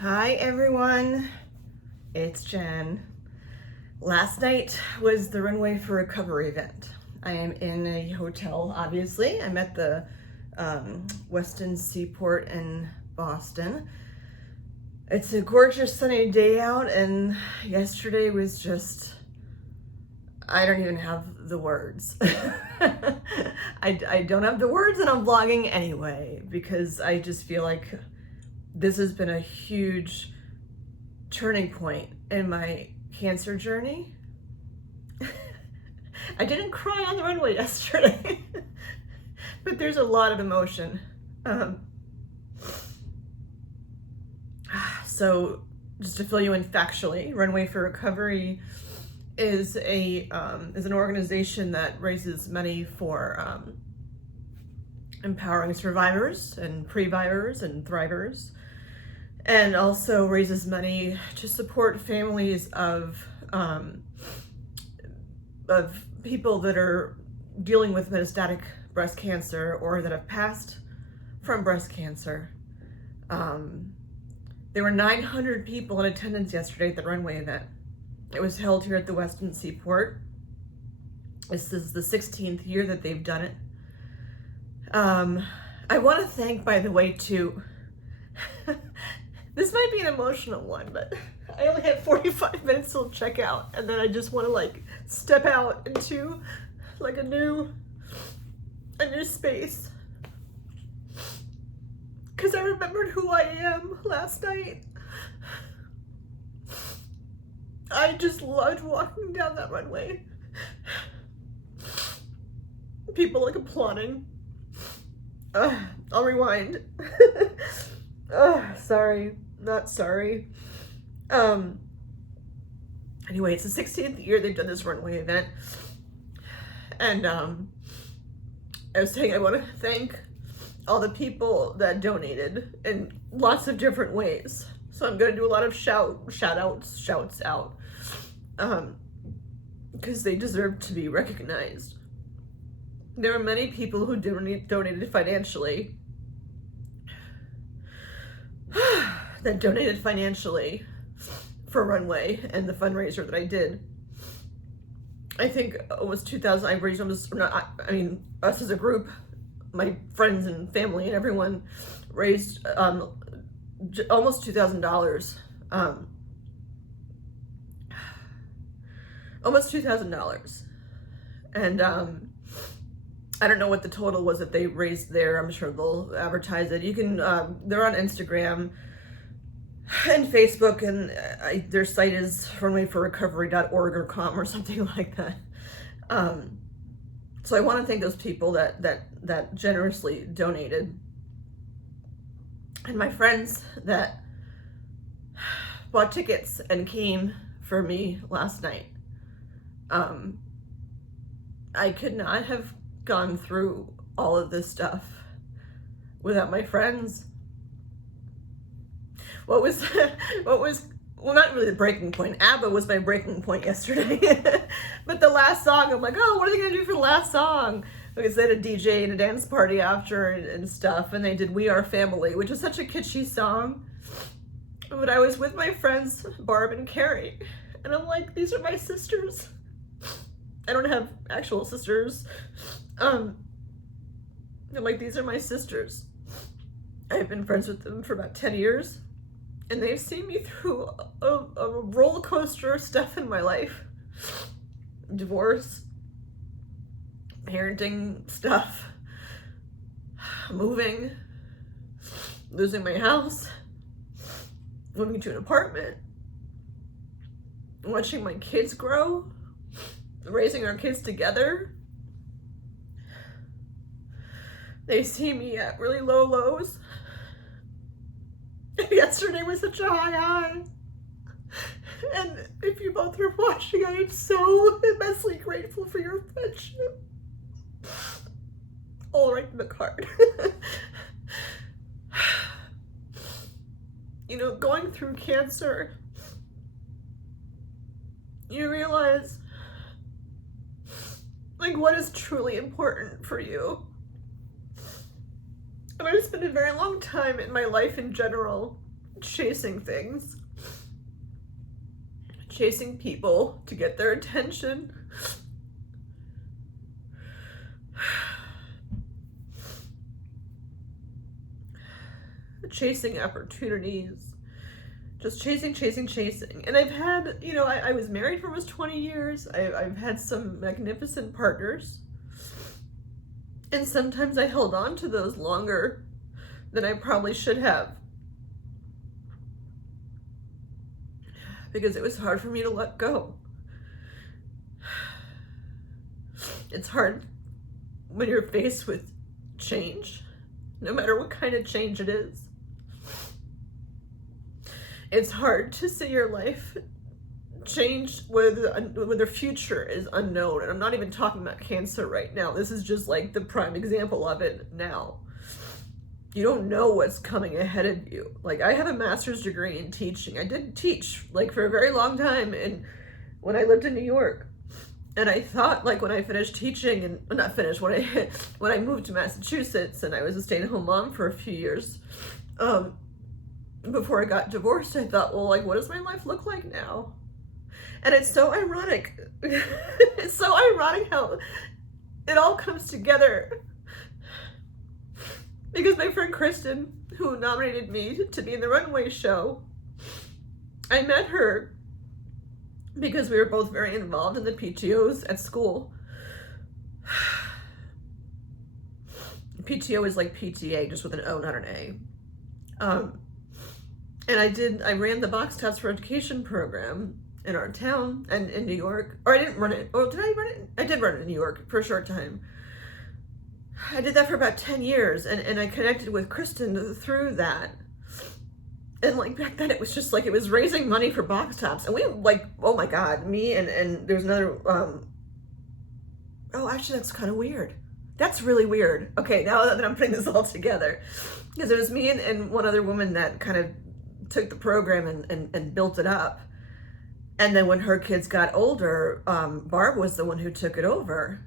Hi everyone, it's Jen. Last night was the Runway for Recovery event. I am in a hotel, obviously. I'm at the Westin Seaport in Boston. It's a gorgeous sunny day out, and yesterday was just, I don't even have the words. I don't have the words, and I'm vlogging anyway because I just feel like this has been a huge turning point in my cancer journey. I didn't cry on the runway yesterday, but there's a lot of emotion. So just to fill you in factually, Runway for Recovery is an organization that raises money for empowering survivors and previvors and thrivers, and also raises money to support families of people that are dealing with metastatic breast cancer or that have passed from breast cancer. There were 900 people in attendance yesterday at the Runway event. It was held here at the Westin Seaport. This is the 16th year that they've done it. I want to thank, by the way, too, this might be an emotional one, but I only had 45 minutes till checkout, and then I just want to step out into a new space, because I remembered who I am last night. I just loved walking down that runway. People applauding. I'll rewind. Sorry, not sorry. Anyway, it's the 16th year they've done this runway event. And I was saying I want to thank all the people that donated in lots of different ways. So I'm going to do a lot of shouts out. Because they deserve to be recognized. There are many people who donated financially. That donated financially for Runway and the fundraiser that I did. I think almost 2,000. I raised almost, us as a group, my friends and family and everyone raised almost $2,000. Almost $2,000. And I don't know what the total was that they raised there. I'm sure they'll advertise it. You can, they're on Instagram and Facebook, and their site is runwayforrecovery.org or com or something like that. So I want to thank those people that generously donated. And my friends that bought tickets and came for me last night. I could not have gone through all of this stuff without my friends. What was not really the breaking point. ABBA was my breaking point yesterday. But the last song, I'm like, oh, what are they gonna do for the last song? Because they had a DJ and a dance party after and stuff, and they did We Are Family, which is such a kitschy song. But I was with my friends, Barb and Carrie, and I'm like, these are my sisters. I don't have actual sisters. I'm like, these are my sisters. I've been friends with them for about 10 years, and they've seen me through a roller coaster of stuff in my life. Divorce, parenting stuff, moving, losing my house, moving to an apartment, watching my kids grow, raising our kids together. They see me at really low lows. Yesterday was such a high. And if you both are watching, I am so immensely grateful for your friendship. I'll write them a card. Going through cancer, you realize what is truly important for you. And it's been a very long time in my life in general chasing things, chasing people to get their attention. Chasing opportunities, just chasing. And I've had, you know, I was married for almost 20 years. I've had some magnificent partners. And sometimes I held on to those longer than I probably should have. Because it was hard for me to let go. It's hard when you're faced with change, no matter what kind of change it is. It's hard to see your life change where the future is unknown. And I'm not even talking about cancer right now. This is just like the prime example of it now. You don't know what's coming ahead of you. Like, I have a master's degree in teaching. I did teach like for a very long time when I lived in New York. And I thought, like, when I finished teaching, and well, not finished, when I moved to Massachusetts and I was a stay-at-home mom for a few years, before I got divorced, I thought, well, like, what does my life look like now? And it's so ironic. It's so ironic how it all comes together. Because my friend Kristin, who nominated me to be in the Runway show, I met her because we were both very involved in the PTOs at school. PTO is like PTA, just with an O, not an A. And I ran the Box Tops for Education program in our town and in New York. Or I didn't run it. Oh, did I run it? I did run it in New York for a short time. I did that for about 10 years, and I connected with Kristin through that. And like back then it was just like, it was raising money for Box Tops. And we like, oh my God, me and there's another, oh, actually that's kind of weird. That's really weird. Okay, now that I'm putting this all together. Because it was me and one other woman that kind of took the program and built it up. And then when her kids got older, Barb was the one who took it over.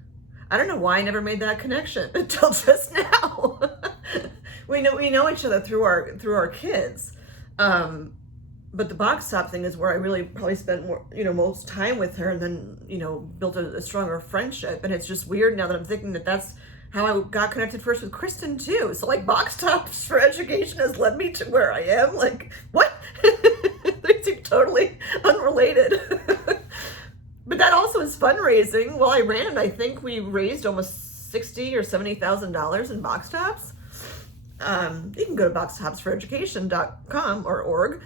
I don't know why I never made that connection until just now. we know each other through our kids. But the Box Top thing is where I really probably spent more, most time with her, and then, built a stronger friendship. And it's just weird now that I'm thinking that that's how I got connected first with Kristin too. So like Box Tops for Education has led me to where I am. Like, what? They seem totally unrelated. But that also is fundraising. Well, I ran it. I think we raised almost $60,000 or $70,000 in Box Tops. You can go to boxtopsforeducation.com or org,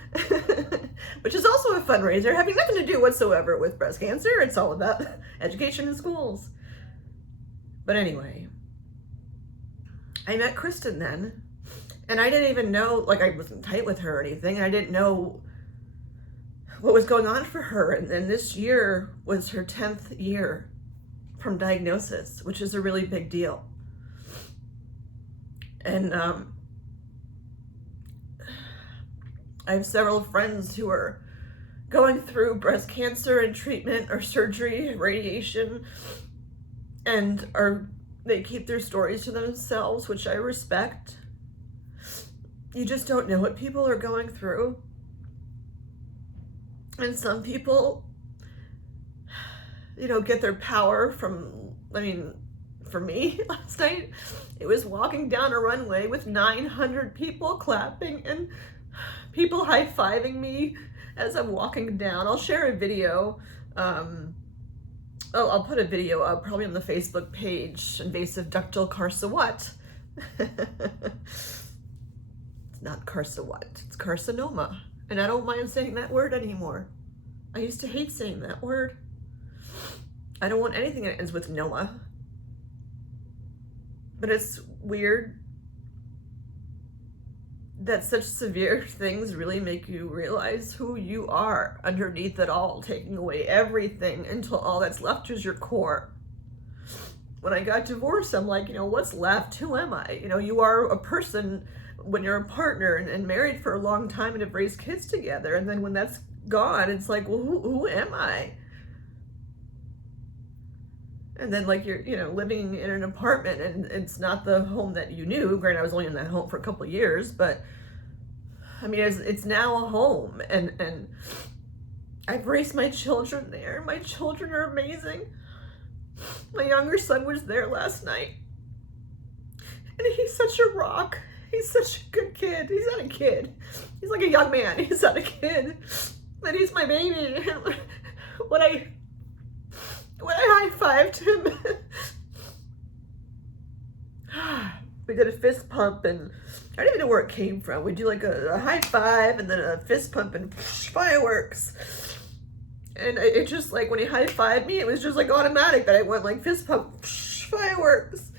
which is also a fundraiser having nothing to do whatsoever with breast cancer. It's all about education in schools. But anyway, I met Kristin then, and I didn't even know, like, I wasn't tight with her or anything. I didn't know what was going on for her. And then this year was her 10th year from diagnosis, which is a really big deal. And I have several friends who are going through breast cancer and treatment or surgery, radiation, and they keep their stories to themselves, which I respect. You just don't know what people are going through. And some people, get their power from, for me last night, it was walking down a runway with 900 people clapping and people high-fiving me as I'm walking down. I'll share a video. I'll put a video up probably on the Facebook page, Invasive Ductal Carcinoma. It's not Carcinoma, it's carcinoma. And I don't mind saying that word anymore. I used to hate saying that word. I don't want anything that ends with Noah. But it's weird that such severe things really make you realize who you are underneath it all, taking away everything until all that's left is your core. When I got divorced, I'm like, what's left? Who am I? You are a person when you're a partner and married for a long time and have raised kids together. And then when that's gone, it's like, well, who am I? And then like you're, living in an apartment and it's not the home that you knew. Granted, I was only in that home for a couple of years, but I mean, it's now a home, and I've raised my children there. My children are amazing. My younger son was there last night, and he's such a rock. He's such a good kid. He's not a kid. He's like a young man. He's not a kid, but he's my baby. When I high-fived him, we did a fist pump, and I don't even know where it came from. We do like a high five and then a fist pump and fireworks. And it just like when he high-fived me, it was just like automatic that I went like fist pump, fireworks.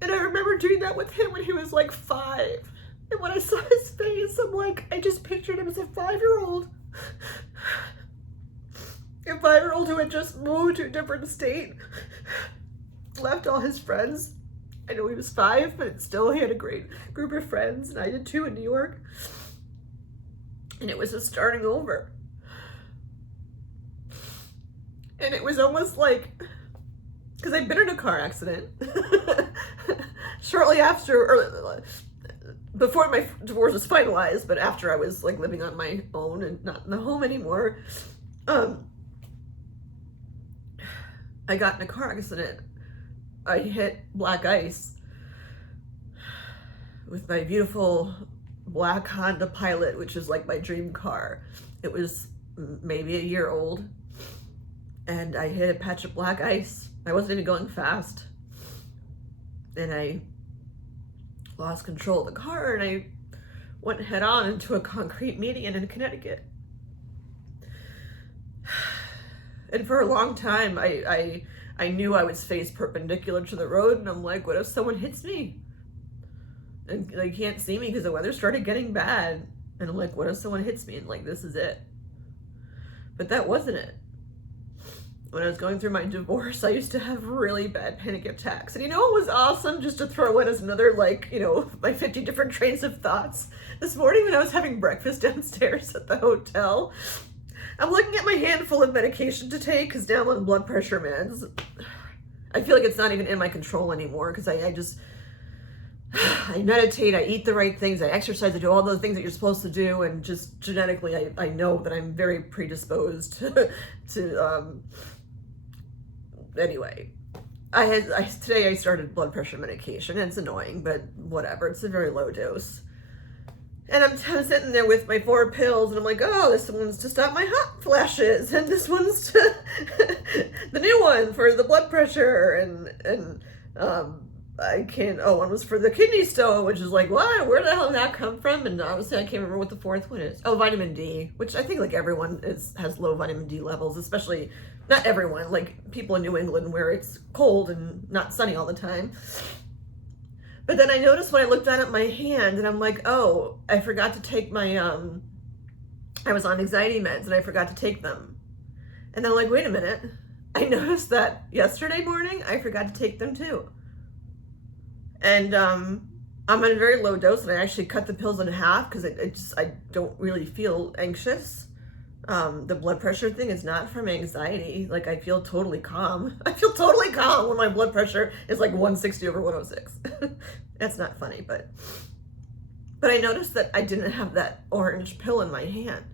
And I remember doing that with him when he was like 5. And when I saw his face, I'm like, I just pictured him as a 5-year-old. A 5-year-old who had just moved to a different state, left all his friends. I know he was 5, but still he had a great group of friends, and I did too in New York. And it was just starting over. And it was almost like, because I'd been in a car accident shortly after, or before my divorce was finalized, but after I was like living on my own and not in the home anymore. I got in a car accident. I hit black ice with my beautiful black Honda Pilot, which is like my dream car. It was maybe a year old, and I hit a patch of black ice. I wasn't even going fast, and I lost control of the car, and I went head on into a concrete median in Connecticut. And for a long time, I knew I was face perpendicular to the road, and I'm like, what if someone hits me? And they can't see me because the weather started getting bad. And I'm like, what if someone hits me? And like, this is it. But that wasn't it. When I was going through my divorce, I used to have really bad panic attacks. And you know what was awesome, just to throw in as another, like, you know, my 50 different trains of thoughts? This morning when I was having breakfast downstairs at the hotel, I'm looking at my handful of medication to take because now I'm on blood pressure meds. I feel like it's not even in my control anymore because I meditate, I eat the right things, I exercise, I do all those things that you're supposed to do, and just genetically I know that I'm very predisposed to anyway. Today I started blood pressure medication, and it's annoying, but whatever, it's a very low dose. And I'm sitting there with my 4 pills, and I'm like, oh, this one's to stop my hot flashes, and this one's to the new one for the blood pressure, and one was for the kidney stone, which is like, what? Where the hell did that come from? And obviously I can't remember what the 4th one is. Oh, vitamin D, which I think like everyone has low vitamin D levels, especially, not everyone, like people in New England where it's cold and not sunny all the time. But then I noticed when I looked down at my hand, and I'm like, oh, I forgot to take my, I was on anxiety meds, and I forgot to take them. And then I'm like, wait a minute. I noticed that yesterday morning, I forgot to take them too. And I'm on a very low dose, and I actually cut the pills in half because I don't really feel anxious. The blood pressure thing is not from anxiety. Like, I feel totally calm. I feel totally calm when my blood pressure is like 160 over 106. That's not funny, but I noticed that I didn't have that orange pill in my hand.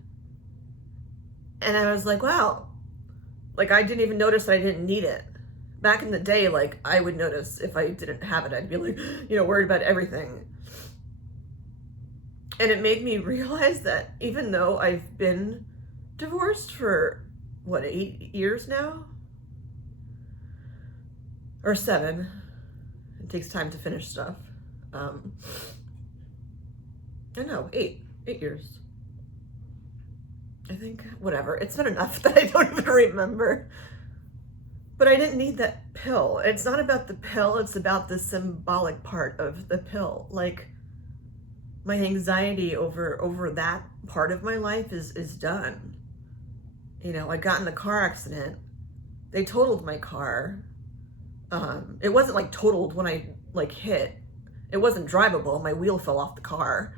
And I was like, wow, like I didn't even notice that I didn't need it. Back in the day, like I would notice if I didn't have it, I'd be like, you know, worried about everything. And it made me realize that even though I've been divorced for, 8 years now? Or 7. It takes time to finish stuff. I know, 8 years. I think, whatever. It's been enough that I don't even remember. But I didn't need that pill. It's not about the pill, it's about the symbolic part of the pill. Like, my anxiety over that part of my life is done. You know, I got in a car accident. They totaled my car. It wasn't like totaled when I like hit. It wasn't drivable. My wheel fell off the car.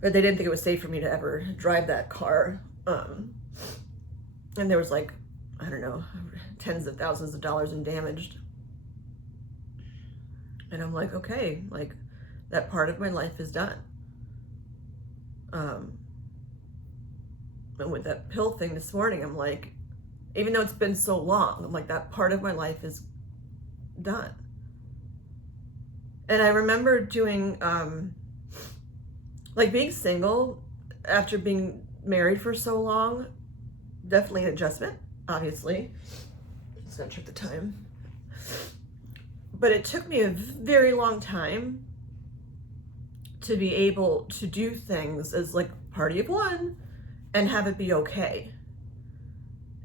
But they didn't think it was safe for me to ever drive that car. And there was like, I don't know, tens of thousands of dollars in damage. And I'm like, okay, like That part of my life is done. And with that pill thing this morning, I'm like, even though it's been so long, I'm like, that part of my life is done. And I remember doing, like being single after being married for so long, definitely an adjustment, obviously. Just gonna check the time. But it took me a very long time to be able to do things as like party of one and have it be okay.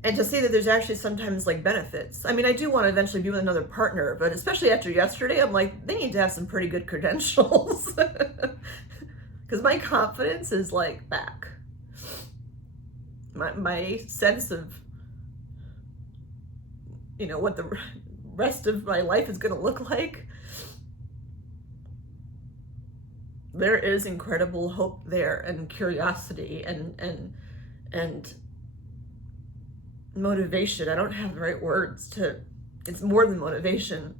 And to see that there's actually sometimes like benefits. I mean, I do want to eventually be with another partner, but especially after yesterday, I'm like, they need to have some pretty good credentials. Because my confidence is like back. My sense of, you know, what the rest of my life is going to look like. There is incredible hope there, and curiosity and motivation. I don't have the right words to, it's more than motivation,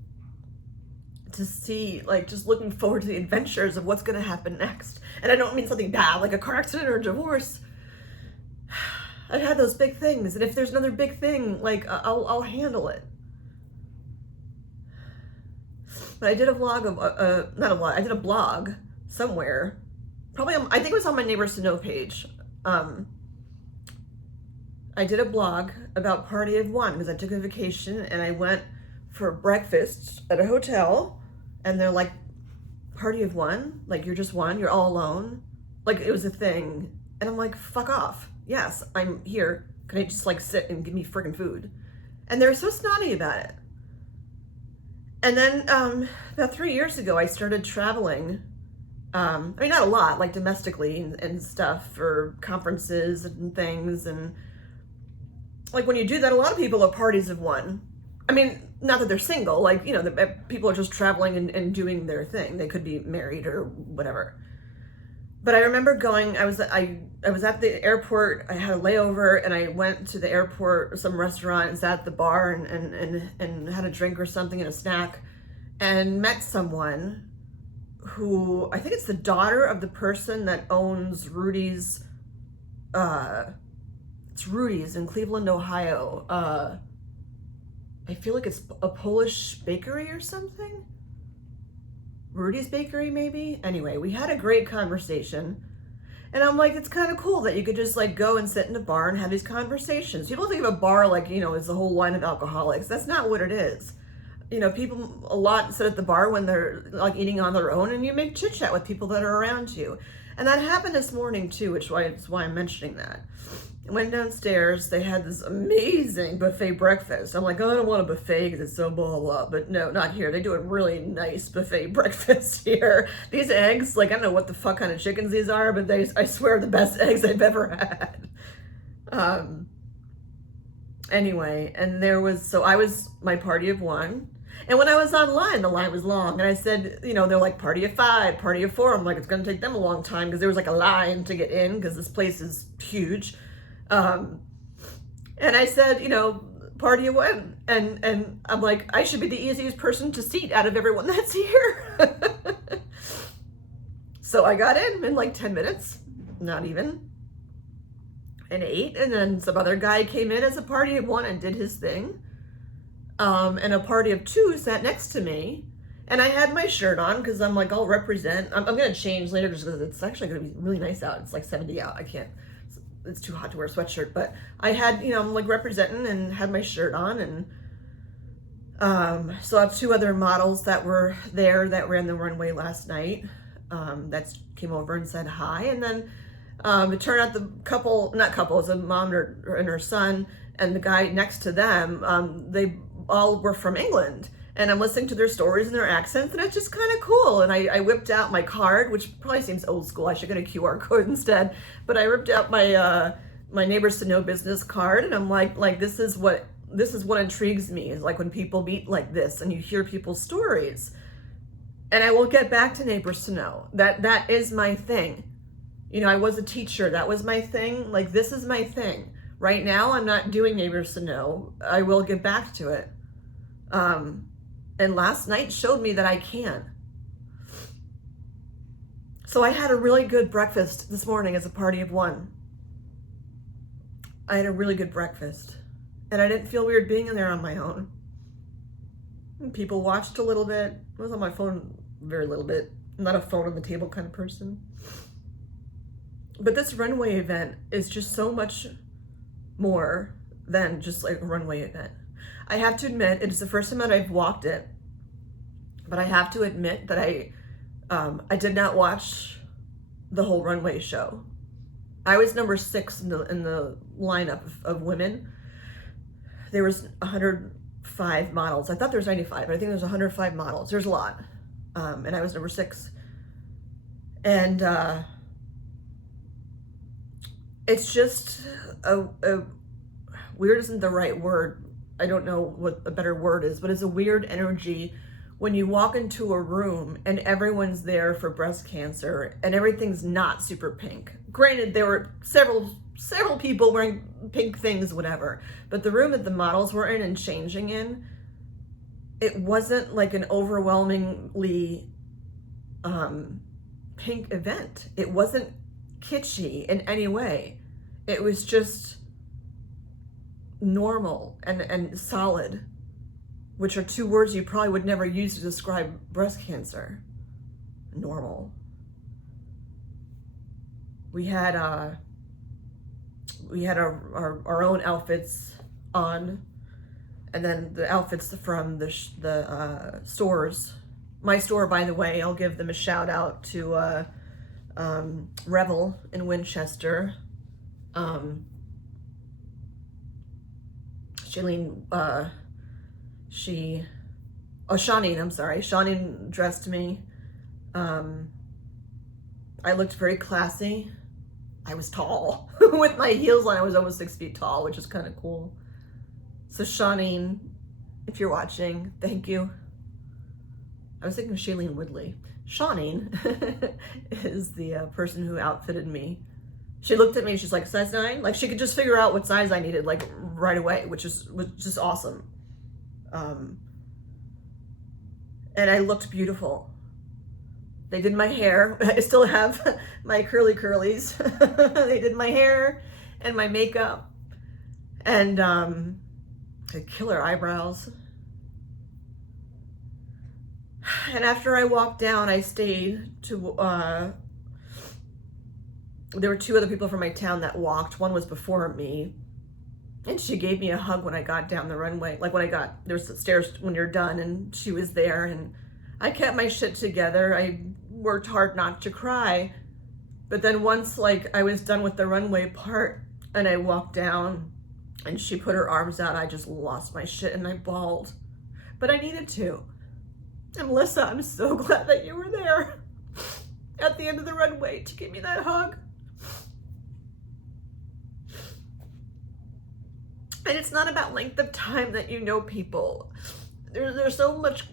to see, like, just looking forward to the adventures of what's going to happen next. And I don't mean something bad like a car accident or a divorce. I've had those big things, and if there's another big thing, like, I'll handle it. But I did a vlog of, not a vlog, I did a blog somewhere, probably on, I think it was on my Neighbors to Know page. I did a blog about party of one because I took a vacation and I went for breakfast at a hotel, and they're like, party of one? Like, you're just one? You're all alone? Like, it was a thing. And I'm like, fuck off. Yes, I'm here. Can I just like sit and give me friggin' food? And they're so snotty about it. And then about 3 years ago, I started traveling. I mean, not a lot, like domestically and stuff for conferences and things. And like when you do that, a lot of people are parties of one. I mean, not that they're single, like, you know, the people are just traveling and doing their thing. They could be married or whatever. But I remember going, I was at the airport, I had a layover, and I went to the airport, some restaurant, and sat at the bar and had a drink or something and a snack, and met someone who, I think it's the daughter of the person that owns Rudy's, it's Rudy's in Cleveland, Ohio. I feel like it's a Polish bakery or something. Rudy's Bakery, maybe? Anyway, we had a great conversation. And I'm like, it's kind of cool that you could just like go and sit in a bar and have these conversations. People think of a bar like, you know, it's a whole line of alcoholics. That's not what it is. You know, people a lot sit at the bar when they're like eating on their own, and you make chit chat with people that are around you. And that happened this morning too, which is why I'm mentioning that. I went downstairs, they had this amazing buffet breakfast. I'm like, oh, I don't want a buffet because it's so blah, blah, but no, not here. They do a really nice buffet breakfast here. These eggs, like, I don't know what the fuck kind of chickens these are, but I swear, the best eggs I've ever had. Anyway, and I was my party of one. And when I was online, the line was long. And I said, you know, they're like party of 5, party of 4. I'm like, it's going to take them a long time because there was like a line to get in because this place is huge. And I said, you know, party of 1. And I'm like, I should be the easiest person to seat out of everyone that's here. So I got in like 10 minutes, not even, and ate. And then some other guy came in as a party of 1 and did his thing. And a party of 2 sat next to me, and I had my shirt on because I'm like, I'll represent. I'm going to change later just because it's actually going to be really nice out. It's like 70 out. I can't, it's too hot to wear a sweatshirt, but I had, you know, I'm like representing and had my shirt on, and so I have 2 other models that were there that ran the runway last night, that came over and said hi. And then it turned out the couple, not couple, it was a mom and her son, and the guy next to them, they all were from England, and I'm listening to their stories and their accents, and it's just kind of cool. And I whipped out my card, which probably seems old school. I should get a QR code instead. But I ripped out my my Neighbors to Know business card, and I'm like this is what intrigues me, is like when people meet like this and you hear people's stories. And I will get back to Neighbors to Know. That is my thing. You know, I was a teacher. That was my thing. Like, this is my thing. Right now, I'm not doing Neighbors to Know. I will get back to it. And last night showed me that I can. So I had a really good breakfast this morning as a party of one. I had a really good breakfast. And I didn't feel weird being in there on my own. And people watched a little bit. I was on my phone very little bit. I'm not a phone on the table kind of person. But this Runway event is just so much more than just like a Runway event. I have to admit, it is the first time that I've walked it. But I have to admit that I did not watch the whole Runway show. I was number 6 in the lineup of women. There was 105 models. I thought there was 95, but I think there was 105 models. There's a lot. And I was number 6. And it's just weird isn't the right word. I don't know what a better word is, but it's a weird energy when you walk into a room and everyone's there for breast cancer and everything's not super pink. Granted, there were several people wearing pink things, whatever, but the room that the models were in and changing in, it wasn't like an overwhelmingly pink event. It wasn't kitschy in any way. It was just normal and solid, which are 2 words you probably would never use to describe breast cancer. Normal. We had our own outfits on, and then the outfits from the stores. My store, by the way, I'll give them a shout out to Revel in Winchester. Shawneen, I'm sorry. Shawneen dressed me. I looked very classy. I was tall. With my heels on, I was almost 6 feet tall, which is kind of cool. So Shawneen, if you're watching, thank you. I was thinking of Shailene Woodley. Shawneen is the person who outfitted me. She looked at me, she's like, size 9? Like, she could just figure out what size I needed, like, right away, which was just awesome. And I looked beautiful. They did my hair. I still have my curlies. They did my hair and my makeup. And killer eyebrows. And after I walked down, I stayed to... there were 2 other people from my town that walked. One was before me. And she gave me a hug when I got down the runway. Like when there's the stairs when you're done, and she was there, and I kept my shit together. I worked hard not to cry. But then once like I was done with the runway part and I walked down and she put her arms out, I just lost my shit and I bawled. But I needed to. And Melissa, I'm so glad that you were there at the end of the runway to give me that hug. And it's not about length of time that you know people. There's so much.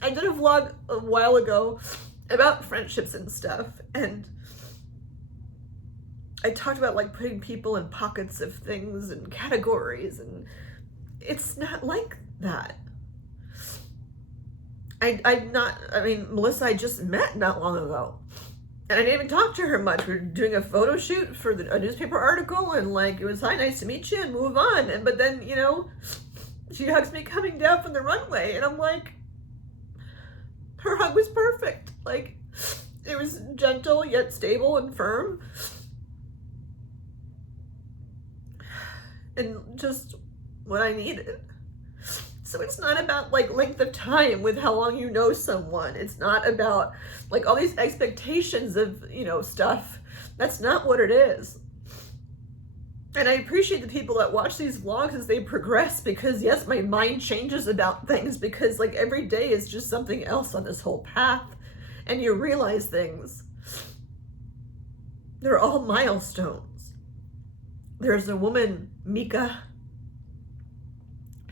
I did a vlog a while ago about friendships and stuff, and I talked about like putting people in pockets of things and categories, and it's not like that. Melissa I just met not long ago. And I didn't even talk to her much. We were doing a photo shoot for a newspaper article, and like, it was, hi, nice to meet you, and move on. But then, you know, she hugs me coming down from the runway, and I'm like, her hug was perfect. Like, it was gentle, yet stable and firm. And just what I needed. So it's not about like length of time with how long you know someone. It's not about like all these expectations of, you know, stuff. That's not what it is. And I appreciate the people that watch these vlogs as they progress, because yes, my mind changes about things, because like every day is just something else on this whole path, and you realize things. They're all milestones. There's a woman, Mika,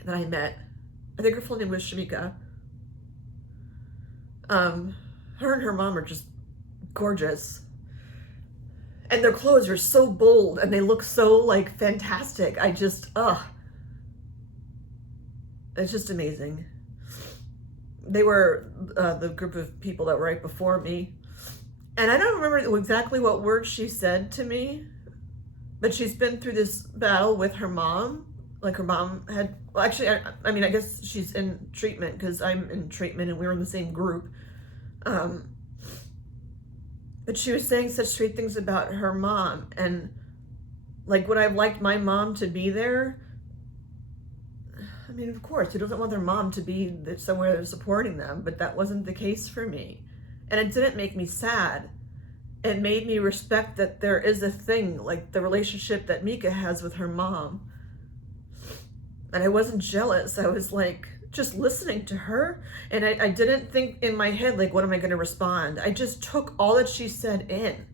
that I met. I think her full name was Shamika. Her and her mom are just gorgeous. And their clothes are so bold and they look so like fantastic. It's just amazing. They were the group of people that were right before me. And I don't remember exactly what words she said to me, but she's been through this battle with her mom. Like her mom had, well, actually, I mean, I guess she's in treatment because I'm in treatment and we were in the same group. But she was saying such sweet things about her mom. And like, would I have liked my mom to be there? I mean, of course, who doesn't want their mom to be somewhere supporting them? But that wasn't the case for me. And it didn't make me sad. It made me respect that there is a thing, like the relationship that Mika has with her mom. And I wasn't jealous. I was like, just listening to her. And I didn't think in my head, like, what am I going to respond? I just took all that she said in.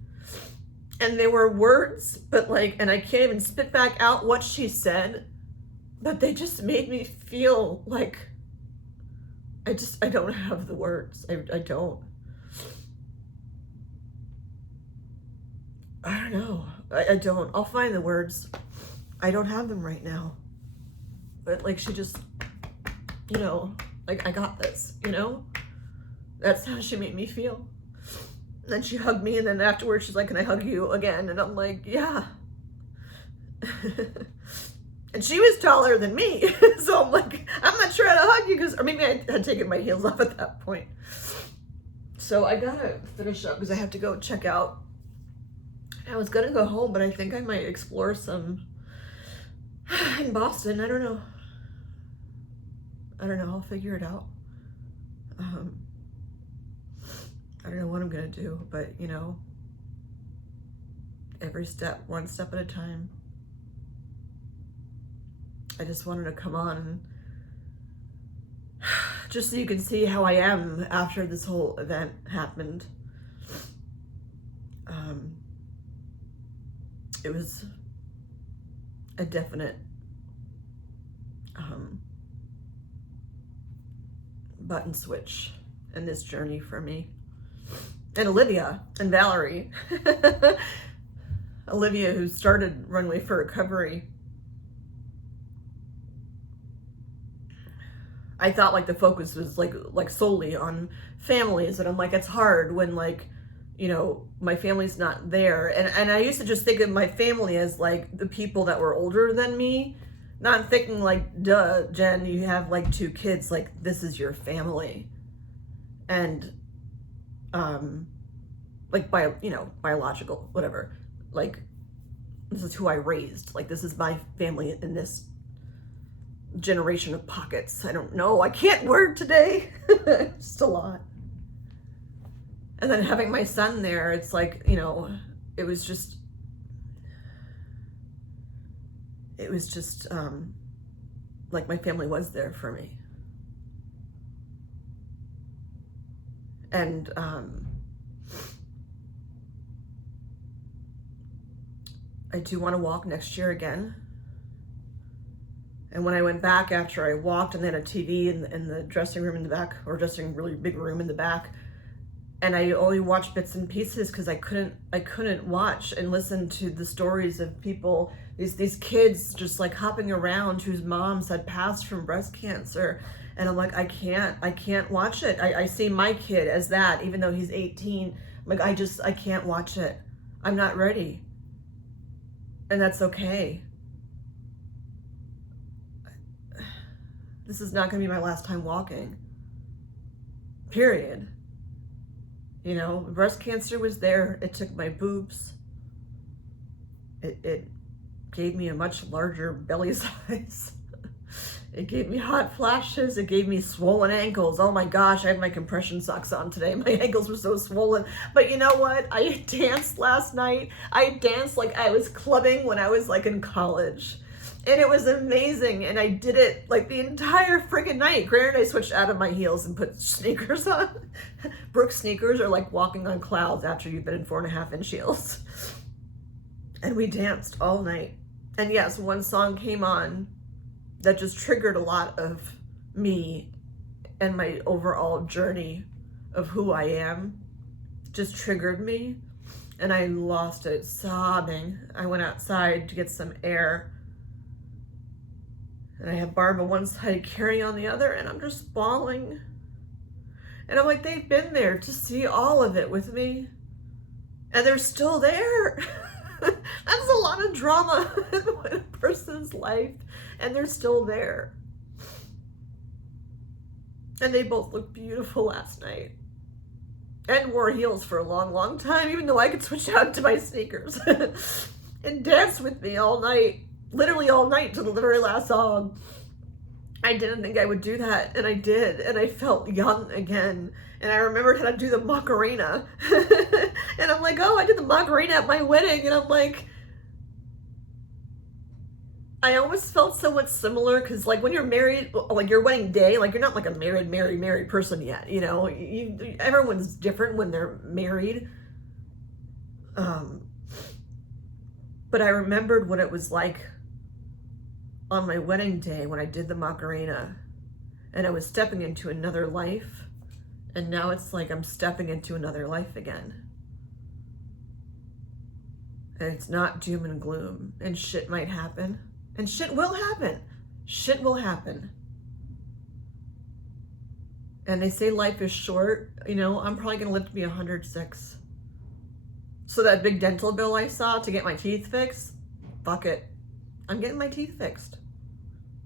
And they were words, but like, and I can't even spit back out what she said, but they just made me feel like, I don't have the words. I don't. I don't know. I don't. I'll find the words. I don't have them right now. But like, she just, you know, like, I got this, you know? That's how she made me feel. And then she hugged me, and then afterwards she's like, can I hug you again? And I'm like, yeah. And she was taller than me. So I'm like, I'm not sure how to hug you, because, or maybe I had taken my heels off at that point. So I gotta finish up because I have to go check out. I was gonna go home, but I think I might explore some in Boston. I don't know. I'll figure it out. I don't know what I'm gonna do, but you know, every step, one step at a time. I just wanted to come on and just so you can see how I am after this whole event happened. It was a definite button switch in this journey for me. And Olivia and Valerie. Olivia, who started Runway for Recovery. I thought like the focus was like solely on families, and I'm like, it's hard when like, you know, my family's not there. And I used to just think of my family as like the people that were older than me, not thinking like, duh, Jen, you have like 2 kids, like this is your family. And like biological, whatever, like this is who I raised, like this is my family in this generation of pockets. I don't know, I can't word today. Just a lot. And then having my son there, it's like, you know, it was just like my family was there for me. And I do want to walk next year again. And when I went back after I walked, and they had a TV in the dressing room in the back, or dressing really big room in the back, and I only watched bits and pieces because I couldn't watch and listen to the stories of people, these kids just like hopping around whose moms had passed from breast cancer. And I'm like, I can't watch it. I see my kid as that, even though he's 18. I'm like, I can't watch it. I'm not ready. And that's okay. This is not gonna be my last time walking. Period. You know, breast cancer was there. It took my boobs. It gave me a much larger belly size. It gave me hot flashes. It gave me swollen ankles. Oh my gosh, I had my compression socks on today. My ankles were so swollen. But you know what? I danced last night. I danced like I was clubbing when I was like in college. And it was amazing. And I did it like the entire friggin' night. Granted, I switched out of my heels and put sneakers on. Brooks sneakers are like walking on clouds after you've been in 4.5-inch heels. And we danced all night. And yes, one song came on that just triggered a lot of me and my overall journey of who I am. Just triggered me. And I lost it sobbing. I went outside to get some air. And I have Barb on one side, Carrie on the other, and I'm just bawling. And I'm like, they've been there to see all of it with me. and they're still there. That's a lot of drama in a person's life, and they're still there. And they both looked beautiful last night. And wore heels for a long, long time, even though I could switch out to my sneakers. And dance with me all night. Literally all night to the very last song. I didn't think I would do that, and I did. And I felt young again. And I remembered how to do the Macarena. And I'm like, oh, I did the Macarena at my wedding. And I'm like, I almost felt somewhat similar, because like when you're married, like your wedding day, like you're not like a married person yet, you know, everyone's different when they're married. But I remembered what it was like on my wedding day when I did the Macarena, and I was stepping into another life, and now it's like I'm stepping into another life again. And it's not doom and gloom, and shit might happen. And shit will happen. Shit will happen. And they say life is short. You know, I'm probably going to live to be 106. So that big dental bill I saw to get my teeth fixed, fuck it. I'm getting my teeth fixed.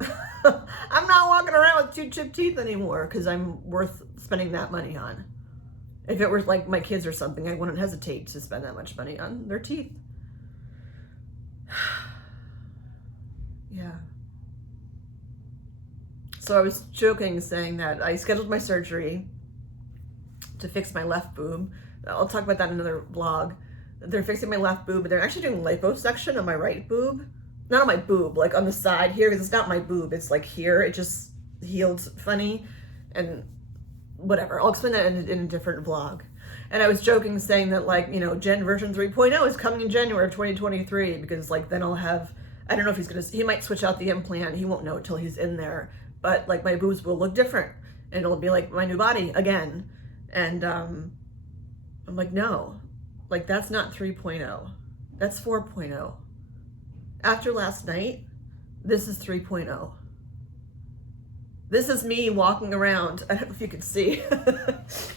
I'm not walking around with 2 chipped teeth anymore because I'm worth spending that money on. If it were like my kids or something, I wouldn't hesitate to spend that much money on their teeth. Yeah. So I was joking saying that I scheduled my surgery to fix my left boob. I'll talk about that in another vlog. They're fixing my left boob, but they're actually doing liposuction on my right boob. Not on my boob, like on the side here, because it's not my boob. It's like here. It just healed funny and whatever. I'll explain that in a different vlog. And I was joking saying that, like, you know, Gen version 3.0 is coming in January of 2023, because like then I'll have, I don't know if he might switch out the implant. He won't know until he's in there. But like my boobs will look different, and it'll be like my new body again. And I'm like, no, like that's not 3.0. That's 4.0. After last night, this is 3.0. This is me walking around. I don't know if you can see.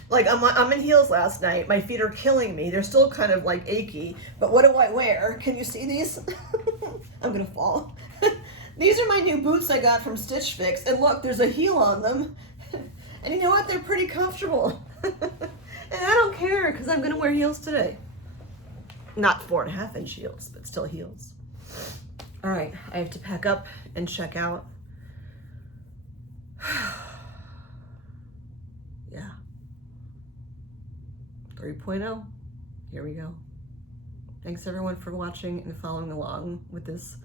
Like I'm in heels last night. My feet are killing me. They're still kind of like achy. But what do I wear? Can you see these? I'm gonna fall. These are my new boots I got from Stitch Fix. And look, there's a heel on them. And you know what? They're pretty comfortable. And I don't care, because I'm gonna wear heels today. Not 4.5-inch heels, but still heels. All right, I have to pack up and check out. Yeah. 3.0. Here we go. Thanks everyone for watching and following along with this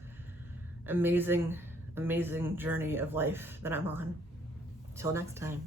amazing, amazing journey of life that I'm on. Till next time.